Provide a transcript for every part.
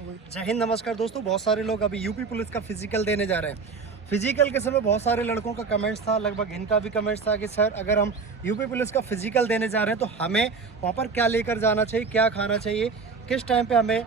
जय हिंद, नमस्कार दोस्तों। बहुत सारे लोग अभी यूपी पुलिस का फिजिकल देने जा रहे हैं। फिजिकल के समय बहुत सारे लड़कों का कमेंट्स था, लगभग इनका भी कमेंट्स था कि सर अगर हम यूपी पुलिस का फिजिकल देने जा रहे हैं तो हमें वहाँ पर क्या लेकर जाना चाहिए, क्या खाना चाहिए, किस टाइम पे हमें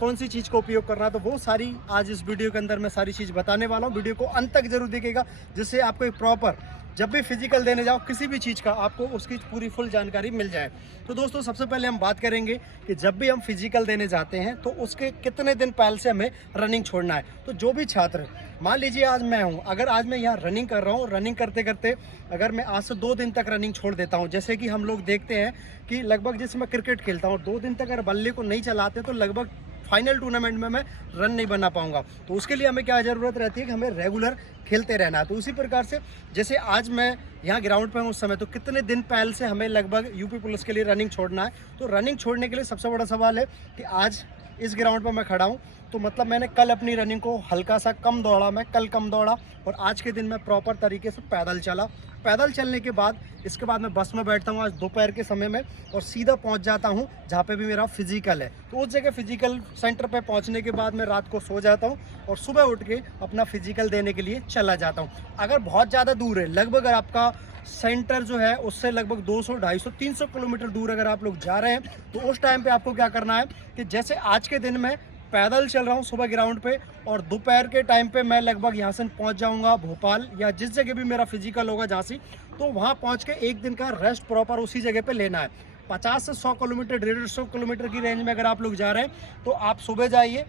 कौन सी चीज़ का उपयोग करना है। तो वो सारी आज इस वीडियो के अंदर मैं सारी चीज़ बताने वाला हूँ। वीडियो को अंत तक जरूर देखिएगा, जिससे आपको एक प्रॉपर जब भी फिजिकल देने जाओ किसी भी चीज़ का आपको उसकी पूरी फुल जानकारी मिल जाए। तो दोस्तों सबसे पहले हम बात करेंगे कि जब भी हम फिजिकल देने जाते हैं तो उसके कितने दिन पहले से हमें रनिंग छोड़ना है। तो जो भी छात्र, मान लीजिए आज मैं हूं, अगर आज मैं यहाँ रनिंग कर रहा हूँ, रनिंग करते करते अगर मैं आज से 2 दिन तक रनिंग छोड़ देता हूँ, जैसे कि हम लोग देखते हैं कि लगभग जैसे मैं क्रिकेट खेलता हूँ, 2 दिन तक अगर बल्ले को नहीं चलाते तो लगभग फाइनल टूर्नामेंट में मैं रन नहीं बना पाऊंगा। तो उसके लिए हमें क्या ज़रूरत रहती है कि हमें रेगुलर खेलते रहना है। तो उसी प्रकार से जैसे आज मैं यहाँ ग्राउंड पे हूँ उस समय, तो कितने दिन पहले से हमें लगभग यूपी पुलिस के लिए रनिंग छोड़ना है। तो रनिंग छोड़ने के लिए सबसे बड़ा सवाल है कि आज इस ग्राउंड पर मैं खड़ा हूँ तो मतलब मैंने कल अपनी रनिंग को हल्का सा कम दौड़ा, मैं कल कम दौड़ा और आज के दिन मैं प्रॉपर तरीके से पैदल चला। पैदल चलने के बाद इसके बाद मैं बस में बैठता हूँ आज दोपहर के समय में और सीधा पहुँच जाता हूँ जहाँ पे भी मेरा फिजिकल है। तो उस जगह फिजिकल सेंटर पे पहुँचने के बाद मैं रात को सो जाता हूँ और सुबह उठ के अपना फिजिकल देने के लिए चला जाता हूँ। अगर बहुत ज़्यादा दूर है, लगभग अगर आपका सेंटर जो है उससे लगभग 200, 250, 300 किलोमीटर दूर अगर आप लोग जा रहे हैं तो उस टाइम पे आपको क्या करना है कि जैसे आज के दिन में पैदल चल रहा हूँ सुबह ग्राउंड पे और दोपहर के टाइम पे मैं लगभग यहाँ से पहुँच जाऊँगा भोपाल या जिस जगह भी मेरा फिजिकल होगा झांसी, तो वहाँ पहुँच के एक दिन का रेस्ट प्रॉपर उसी जगह पे लेना है। 50 से 100 किलोमीटर, 150 किलोमीटर की रेंज में अगर आप लोग जा रहे हैं तो आप सुबह जाइए,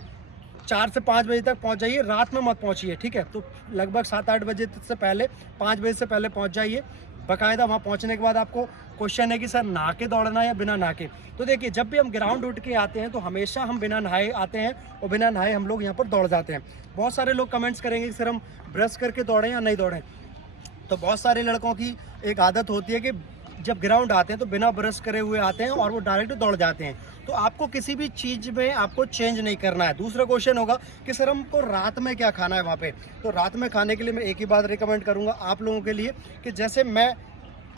4 से 5 बजे तक पहुँच जाइए, रात में मत पहुँचिए, ठीक है। तो लगभग 7-8 बजे से पहले, 5 बजे से पहले पहुँच जाइए। बाकायदा वहाँ पहुँचने के बाद आपको क्वेश्चन है कि सर नहा के दौड़ना है या बिना नहा के। तो देखिए, जब भी हम ग्राउंड उठ के आते हैं तो हमेशा हम बिना नहाए आते हैं और बिना नहाए हम लोग यहाँ पर दौड़ जाते हैं। बहुत सारे लोग कमेंट्स करेंगे कि सर हम ब्रश करके दौड़ें या नहीं दौड़ें। तो बहुत सारे लड़कों की एक आदत होती है कि जब ग्राउंड आते हैं तो बिना ब्रश करे हुए आते हैं और वो डायरेक्ट दौड़ जाते हैं। तो आपको किसी भी चीज़ में आपको चेंज नहीं करना है। दूसरा क्वेश्चन होगा कि सर हमको रात में क्या खाना है वहाँ पे। तो रात में खाने के लिए मैं एक ही बात रिकमेंड करूँगा आप लोगों के लिए कि जैसे मैं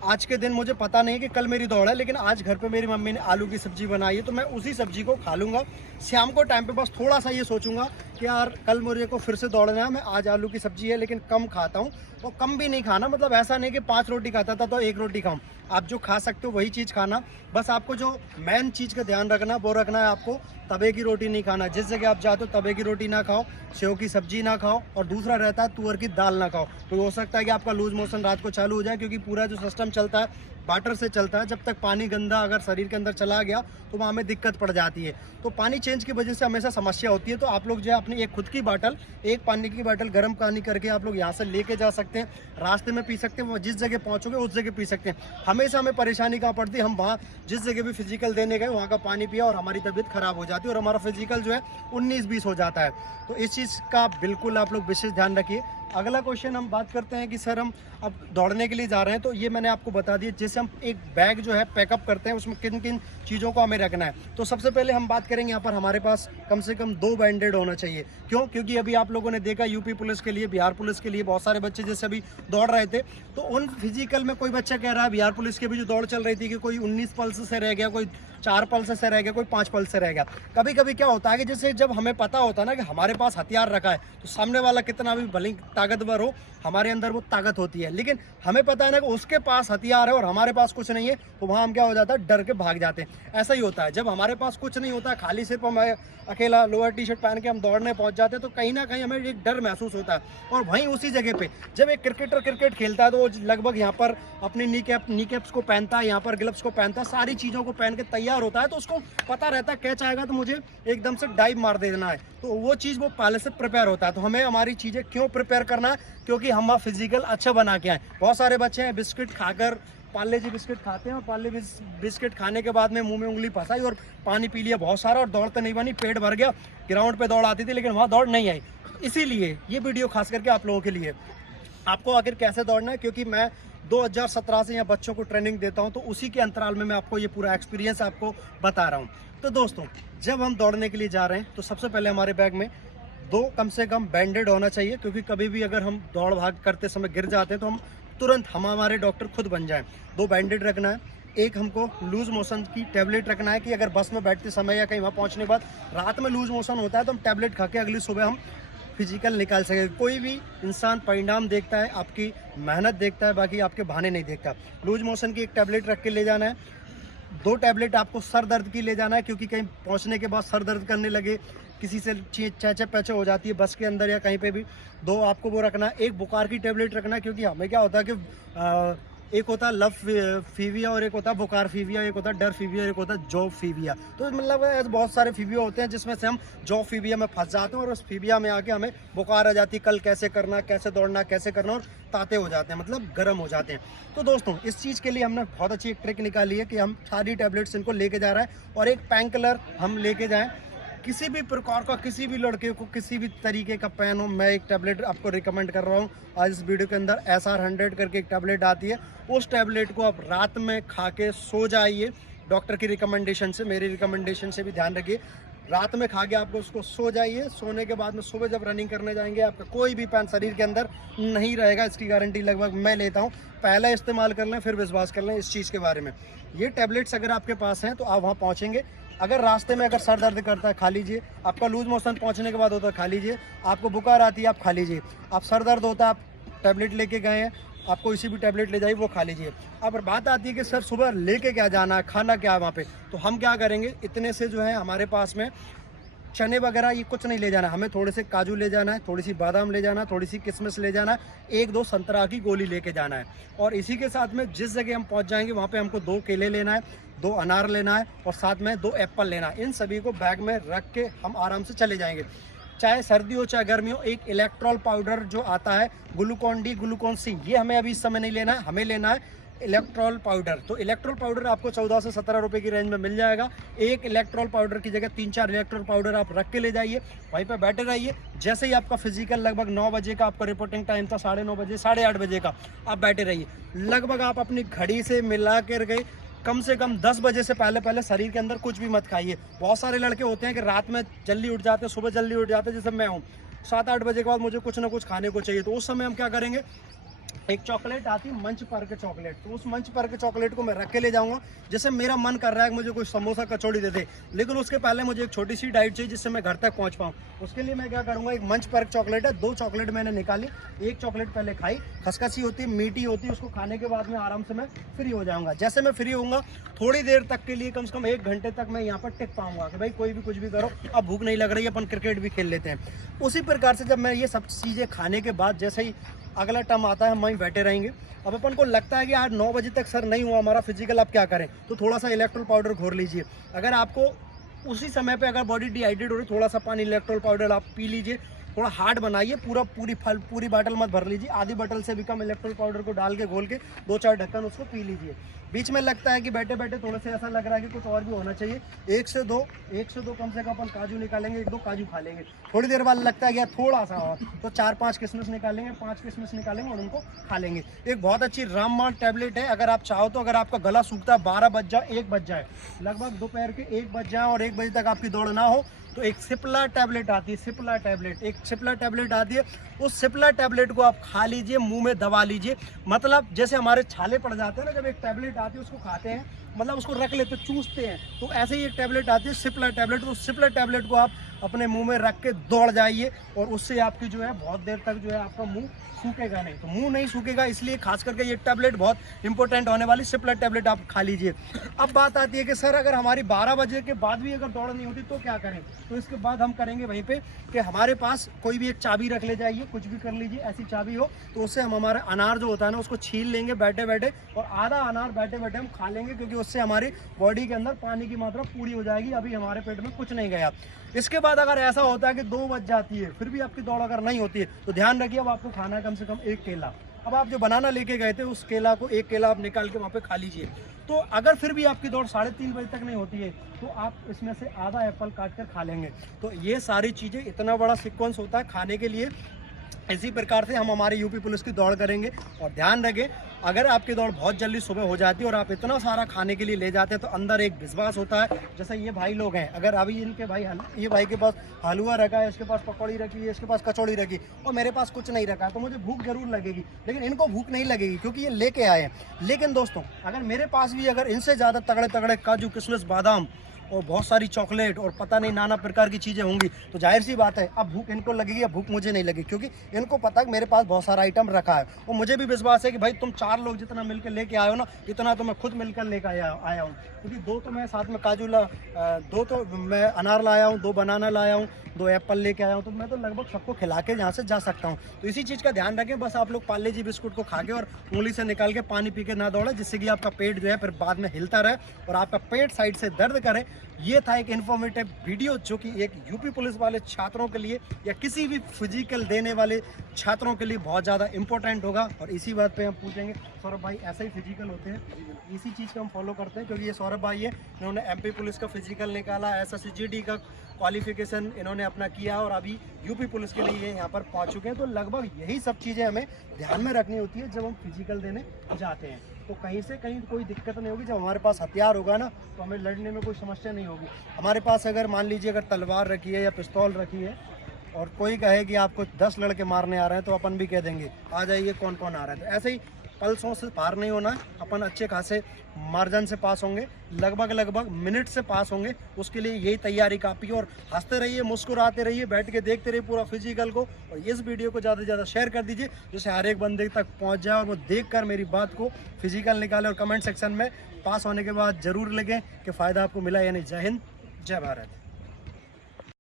आज के दिन मुझे पता नहीं है कि कल मेरी दौड़ है, लेकिन आज घर पे मेरी मम्मी ने आलू की सब्जी बनाई है तो मैं उसी सब्जी को खा लूँगा। शाम को टाइम पे बस थोड़ा सा ये सोचूंगा कि यार कल मुझे को फिर से दौड़ना है, मैं आज आलू की सब्जी है लेकिन कम खाता हूँ। और कम भी नहीं खाना, मतलब ऐसा नहीं कि 5 रोटी खाता था तो 1 रोटी खाऊँ। आप जो खा सकते हो वही चीज़ खाना। बस आपको जो मेन चीज़ का ध्यान रखना वो रखना है, आपको तवे की रोटी नहीं खाना। जिस जगह आप जाते हो तवे की रोटी ना खाओ, सेव की सब्जी ना खाओ और दूसरा रहता है तुअर की दाल ना खाओ। तो हो सकता है कि आपका लूज मोशन रात को चालू हो जाए, क्योंकि पूरा जो सिस्टम चलता है वाटर से चलता है। जब तक पानी गंदा अगर शरीर के अंदर चला गया तो वहाँ में दिक्कत पड़ जाती है। तो पानी चेंज की वजह से हमेशा समस्या होती है। तो आप लोग जो है अपनी एक खुद की बाटल, एक पानी की बाटल गर्म पानी करके आप लोग यहाँ से लेके जा सकते हैं, रास्ते में पी सकते हैं, जिस जगह पहुँचोगे उस जगह पी सकते हैं। हमेशा हमें परेशानी कहाँ पड़ती है, हम वहाँ जिस जगह भी फिजिकल देने गए वहाँ का पानी पिया और हमारी तबीयत खराब हो जाती है और हमारा फिजिकल जो है 19-20 हो जाता है। तो इस चीज़ का बिल्कुल आप लोग विशेष ध्यान रखिए। अगला क्वेश्चन हम बात करते हैं कि सर हम अब दौड़ने के लिए जा रहे हैं, तो ये मैंने आपको बता दिया। जैसे हम एक बैग जो है पैकअप करते हैं उसमें किन किन चीज़ों को हमें रखना है। तो सबसे पहले हम बात करेंगे यहाँ पर हमारे पास कम से कम 2 बैंडेड होना चाहिए। क्यों? क्योंकि अभी आप लोगों ने देखा यूपी पुलिस के लिए, बिहार पुलिस के लिए बहुत सारे बच्चे जैसे अभी दौड़ रहे थे, तो उन फिजिकल में कोई बच्चा कह रहा है बिहार पुलिस की भी जो दौड़ चल रही थी कि कोई 19 पल्स से रह गया, कोई 4 पल्स से रह गया, कोई 5 पल्स से रह गया। कभी कभी क्या होता है कि जैसे जब हमें पता होता है ना कि हमारे पास हथियार रखा है, तो सामने वाला कितना भी भले ताकतवर हो, हमारे अंदर वो ताकत होती है, लेकिन हमें पता है ना कि उसके पास हथियार है और हमारे पास कुछ नहीं है, तो वहाँ हम क्या हो जाता है, डर के भाग जाते हैं। ऐसा ही होता है जब हमारे पास कुछ नहीं होता है, खाली सिर्फ हम अकेला लोअर टी शर्ट पहन के हम दौड़ने पहुंच जाते हैं, तो कहीं ना कहीं हमें एक डर महसूस होता है। और वहीं उसी जगह पे जब एक क्रिकेटर क्रिकेट खेलता है तो वो लगभग यहाँ पर अपनी नी कैप्स को पहनता है, यहाँ पर ग्लव्स को पहनता है, सारी चीज़ों को पहन के तैयार होता है। तो उसको पता रहता है कैच आएगा तो मुझे एकदम से डाइव मार देना है, तो वो चीज़ वो पहले से प्रिपेयर होता है। तो हमें हमारी चीज़ें क्यों प्रिपेयर करना है? क्योंकि हम फिजिकल अच्छा बना के आए। बहुत सारे बच्चे हैं बिस्किट खाकर, पार्ले जी बिस्किट खाते हैं और पार्ले बिस्किट खाने के बाद में मुंह में उंगली फंसाई और पानी पी लिया बहुत सारा और दौड़ तो नहीं बनी, पेट भर गया। ग्राउंड पे दौड़ आती थी लेकिन वहाँ दौड़ नहीं आई। इसीलिए ये वीडियो खास करके आप लोगों के लिए। आपको आखिर कैसे दौड़ना है, क्योंकि मैं 2017 से यहाँ बच्चों को ट्रेनिंग देता हूँ, तो उसी के अंतराल में मैं आपको ये पूरा एक्सपीरियंस आपको बता रहा हूँ। तो दोस्तों, जब हम दौड़ने के लिए जा रहे हैं तो सबसे पहले हमारे बैग में 2 कम से कम बैंडेड होना चाहिए, क्योंकि कभी भी अगर हम दौड़ भाग करते समय गिर जाते हैं तो हम तुरंत हमारे डॉक्टर खुद बन जाएं। 2 बैंडेड रखना है। एक हमको लूज मोशन की टैबलेट रखना है कि अगर बस में बैठते समय या कहीं वहाँ पहुँचने के बाद रात में लूज मोशन होता है तो हम टैबलेट खा के अगली सुबह हम फिजिकल निकाल सके। कोई भी इंसान परिणाम देखता है, आपकी मेहनत देखता है, बाकी आपके बहाने नहीं देखता। लूज मोशन की एक टैबलेट रख के ले जाना है। 2 टैबलेट आपको सर दर्द की ले जाना है, क्योंकि कहीं पहुंचने के बाद सर दर्द करने लगे, किसी से चैचे पैचे हो जाती है बस के अंदर या कहीं पे भी, 2 आपको वो रखना है। एक बुखार की टैबलेट रखना है, क्योंकि हमें क्या होता है कि एक होता है लव फीविया और एक होता है बुखार फीविया, एक होता है डर फीविया, एक होता है जॉब फीविया। तो मतलब ऐसे बहुत सारे फीविया होते हैं जिसमें से हम जॉब फीविया में फंस जाते हैं और उस फीविया में आके हमें बुखार आ जाती है, कल कैसे करना, कैसे दौड़ना, कैसे करना, और ताते हो जाते हैं, मतलब गर्म हो जाते हैं। तो दोस्तों इस चीज़ के लिए हमने बहुत अच्छी एक ट्रिक निकाली है कि हम सारी टैबलेट्स इनको लेके जा रहे हैं और एक पेन किलर हम लेके जाएँ। किसी भी प्रकार का, किसी भी लड़के को किसी भी तरीके का पेन हो, मैं एक टैबलेट आपको रिकमेंड कर रहा हूँ आज इस वीडियो के अंदर। SR100 करके एक टैबलेट आती है, उस टैबलेट को आप रात में खा के सो जाइए। डॉक्टर की रिकमेंडेशन से, मेरी रिकमेंडेशन से भी ध्यान रखिए। रात में खा के आपको उसको सो जाइए। सोने के बाद में सुबह जब रनिंग करने जाएंगे आपका कोई भी पेन शरीर के अंदर नहीं रहेगा, इसकी गारंटी लगभग मैं लेता हूँ। पहले इस्तेमाल कर लें, फिर विश्वास कर लें इस चीज़ के बारे में। ये टैबलेट्स अगर आपके पास हैं तो आप वहाँ पहुँचेंगे। अगर रास्ते में अगर सर दर्द करता है खा लीजिए, आपका लूज मोशन पहुंचने के बाद होता है खा लीजिए, आपको बुखार आती है आप खा लीजिए, आप सर दर्द होता है आप टैबलेट लेके गए हैं, आपको इसी भी टैबलेट ले जाइए वो खा लीजिए। अब बात आती है कि सर सुबह लेके क्या जाना है, खाना क्या है वहाँ पे, तो हम क्या करेंगे, इतने से जो है हमारे पास में चने वगैरह ये कुछ नहीं ले जाना, हमें थोड़े से काजू ले जाना है, थोड़ी सी बादाम ले जाना है, थोड़ी सी किशमिश ले जाना है, 1-2 संतरा की गोली लेके जाना है। और इसी के साथ में जिस जगह हम पहुंच जाएंगे वहाँ पे हमको 2 केले लेना है, 2 अनार लेना है और साथ में 2 एप्पल लेना है। इन सभी को बैग में रख के हम आराम से चले जाएंगे। चाहे सर्दी हो चाहे गर्मी हो, एक इलेक्ट्रॉल पाउडर जो आता है ग्लूकॉन डी, ग्लूकॉन सी, ये हमें अभी इस समय नहीं लेना है, हमें लेना है इलेक्ट्रॉल पाउडर। तो इलेक्ट्रॉल पाउडर आपको 14 से 17 रुपए की रेंज में मिल जाएगा। एक इलेक्ट्रॉल पाउडर की जगह 3-4 इलेक्ट्रॉल पाउडर आप रख के ले जाइए, वहीं पे बैठे रहिए। जैसे ही आपका फिजिकल लगभग 9 बजे का आपका रिपोर्टिंग टाइम था, 9:30 बजे 8:30 बजे का, आप बैठे रहिए। लगभग आप अपनी घड़ी से मिला कर गए कम से कम 10 बजे से पहले शरीर के अंदर कुछ भी मत खाइए। बहुत सारे लड़के होते हैं कि रात में जल्दी उठ जाते हैं, सुबह जल्दी उठ जाते हैं, जैसे मैं हूँ 7-8 बजे के बाद मुझे कुछ ना कुछ खाने को चाहिए। तो उस समय हम क्या करेंगे, एक चॉकलेट आती है मंच पर के चॉकलेट, तो उस मंच पर के चॉकलेट को मैं रख के ले जाऊंगा। जैसे मेरा मन कर रहा है कि मुझे कोई समोसा कचौड़ी दे दे, लेकिन उसके पहले मुझे एक छोटी सी डाइट चाहिए जिससे मैं घर तक पहुंच पाऊँ। उसके लिए मैं क्या करूंगा, एक मंच पर चॉकलेट है, 2 चॉकलेट मैंने निकाली, एक चॉकलेट पहले खाई, खसखसी होती है, मीठी होती है, उसको खाने के बाद में आराम से मैं फ्री हो जाऊंगा। जैसे मैं फ्री होऊंगा थोड़ी देर तक के लिए, कम से कम 1 घंटे तक मैं यहाँ पर टिक पाऊंगा कि भाई कोई भी कुछ भी करो, अब भूख नहीं लग रही है, अपन क्रिकेट भी खेल लेते हैं। उसी प्रकार से जब मैं ये सब चीज़ें खाने के बाद जैसे ही अगला टर्म आता है, हम वहीं बैठे रहेंगे। अब अपन को लगता है कि यार 9 बजे तक सर नहीं हुआ हमारा फिजिकल, अब क्या करें, तो थोड़ा सा इलेक्ट्रोल पाउडर घोर लीजिए। अगर आपको उसी समय पे अगर बॉडी डिहाइड्रेट हो रही, थोड़ा सा पानी इलेक्ट्रोल पाउडर आप पी लीजिए, थोड़ा हार्ड बनाइए, पूरी बोतल मत भर लीजिए, आधी बोतल से भी कम इलेक्ट्रोल पाउडर को डाल के घोल के 2-4 ढक्कन उसको पी लीजिए। बीच में लगता है कि बैठे बैठे थोड़ा सा ऐसा लग रहा है कि कुछ और भी होना चाहिए, 1 से 2 कम से कम अपन काजू निकालेंगे, 1-2 काजू खा लेंगे। थोड़ी देर बाद लगता है कि यार थोड़ा सा और, तो 4-5 किशमिश निकालेंगे, 5 किशमिश निकालेंगे और उनको खा लेंगे। एक बहुत अच्छी रामबाण टैबलेट है, अगर आप चाहो तो, अगर आपका गला सूखता है 12 बज जाए, 1 बज जाए, लगभग दोपहर के 1 बज जाए और 1 बजे तक आपकी दौड़ ना हो, तो एक सिप्ला टैबलेट आती है, एक सिप्ला टैबलेट आती है, उस सिप्ला टैबलेट को आप खा लीजिए, मुंह में दबा लीजिए। मतलब जैसे हमारे छाले पड़ जाते हैं ना, जब एक टैबलेट आती है उसको खाते हैं, मतलब उसको रख लेते चूसते हैं, तो ऐसे ही एक टैबलेट आती है सिप्ला टैबलेट। तो उस सिप्ला टैबलेट को आप अपने मुंह में रख के दौड़ जाइए और उससे आपकी जो है बहुत देर तक जो है आपका मुंह सूखेगा नहीं। तो मुंह नहीं सूखेगा, इसलिए खास करके ये टैबलेट बहुत इंपॉर्टेंट होने वाली सिप्ला टैबलेट आप खा लीजिए। अब बात आती है कि सर अगर हमारी 12 बजे के बाद भी अगर दौड़ नहीं होती तो क्या करें, तो इसके बाद हम करेंगे वहीं पे कि हमारे पास कोई भी एक चाबी रख ले जाइए, कुछ भी कर लीजिए, ऐसी चाबी हो तो उससे हम हमारा अनार जो होता है ना उसको छील लेंगे बैठे बैठे, और आधा अनार बैठे बैठे हम खा लेंगे, क्योंकि उससे हमारी बॉडी के अंदर पानी की मात्रा पूरी हो जाएगी। अभी हमारे पेट में कुछ नहीं गया। इसके बाद अगर ऐसा होता है कि 2 बज जाती है फिर भी आपकी दौड़ अगर नहीं होती है, तो ध्यान रखिए अब आपको खाना है कम से कम 1 केला। अब आप जो बनाना लेके गए थे उस केला को, 1 केला आप निकाल के वहाँ पे खा लीजिए। तो अगर फिर भी आपकी दौड़ 3:30 बजे तक नहीं होती है तो आप इसमें से आधा एप्पल काट कर खा लेंगे। तो ये सारी चीज़ें, इतना बड़ा सीक्वेंस होता है खाने के लिए। इसी प्रकार से हम हमारे यूपी पुलिस की दौड़ करेंगे। और ध्यान रखें अगर आपकी दौड़ बहुत जल्दी सुबह हो जाती है और आप इतना सारा खाने के लिए ले जाते हैं तो अंदर एक विश्वास होता है। जैसे ये भाई लोग हैं, अगर अभी इनके भाई ये भाई के पास हलवा रखा है, इसके पास पकौड़ी रखी है, इसके पास कचौड़ी रखी और मेरे पास कुछ नहीं रखा, तो मुझे भूख जरूर लगेगी, लेकिन इनको भूख नहीं लगेगी क्योंकि ये लेके आए हैं। लेकिन दोस्तों अगर मेरे पास भी अगर इनसे ज़्यादा तगड़े तगड़े काजू किशमिश बादाम और बहुत सारी चॉकलेट और पता नहीं नाना प्रकार की चीज़ें होंगी तो जाहिर सी बात है अब भूख इनको लगेगी, अब भूख मुझे नहीं लगेगी, क्योंकि इनको पता है कि मेरे पास बहुत सारा आइटम रखा है। और मुझे भी विश्वास है कि भाई तुम 4 लोग जितना मिलकर लेके आए हो ना, इतना तो मैं खुद मिलकर लेकर आया हूँ। क्योंकि 2 तो मैं साथ में काजू 2 तो मैं अनार लाया हूँ, 2 बनाना लाया हूँ, 2 एप्पल लेके आया हूँ, तो मैं तो लगभग सबको खिला के यहाँ से जा सकता हूँ। तो इसी चीज़ का ध्यान रखें, बस आप लोग पार्ले जी बिस्कुट को खा के और उंगली से निकाल के पानी पी के ना दौड़े, जिससे कि आपका पेट जो है फिर बाद में हिलता रहे और आपका पेट साइड से दर्द करे। ये था एक इन्फॉर्मेटिव वीडियो जो कि एक यूपी पुलिस वाले छात्रों के लिए या किसी भी फिजिकल देने वाले छात्रों के लिए बहुत ज़्यादा इंपॉर्टेंट होगा। और इसी बात पे हम पूछेंगे सौरभ भाई, ऐसे ही फिजिकल होते हैं? इसी चीज़ को हम फॉलो करते हैं क्योंकि ये सौरभ भाई है, इन्होंने एमपी पुलिस का फिजिकल निकाला, SSCGD का क्वालिफिकेशन इन्होंने अपना किया और अभी यूपी पुलिस के लिए यहाँ पर पहुँच चुके हैं। तो लगभग यही सब चीज़ें हमें ध्यान में रखनी होती है जब हम फिजिकल देने जाते हैं। तो कहीं से कहीं कोई दिक्कत नहीं होगी। जब हमारे पास हथियार होगा ना तो हमें लड़ने में कोई समस्या नहीं होगी। हमारे पास अगर मान लीजिए अगर तलवार रखी है या पिस्तौल रखी है और कोई कहे कि आपको 10 लड़के मारने आ रहे हैं तो अपन भी कह देंगे आ जाइए, कौन कौन आ रहा है। तो ऐसे ही पल्सों से पार नहीं होना, अपन अच्छे खासे मार्जिन से पास होंगे, लगभग मिनट से पास होंगे। उसके लिए यही तैयारी काफ़ी है। और हंसते रहिए, मुस्कुराते रहिए, बैठ के देखते रहिए पूरा फिजिकल को। और इस वीडियो को ज़्यादा से ज़्यादा शेयर कर दीजिए जिससे हर एक बंदे तक पहुंच जाए और वो देखकर मेरी बात को फिजिकल निकाले और कमेंट सेक्शन में पास होने के बाद ज़रूर लिखें कि फ़ायदा आपको मिला या नहीं। जय हिंद, जय भारत।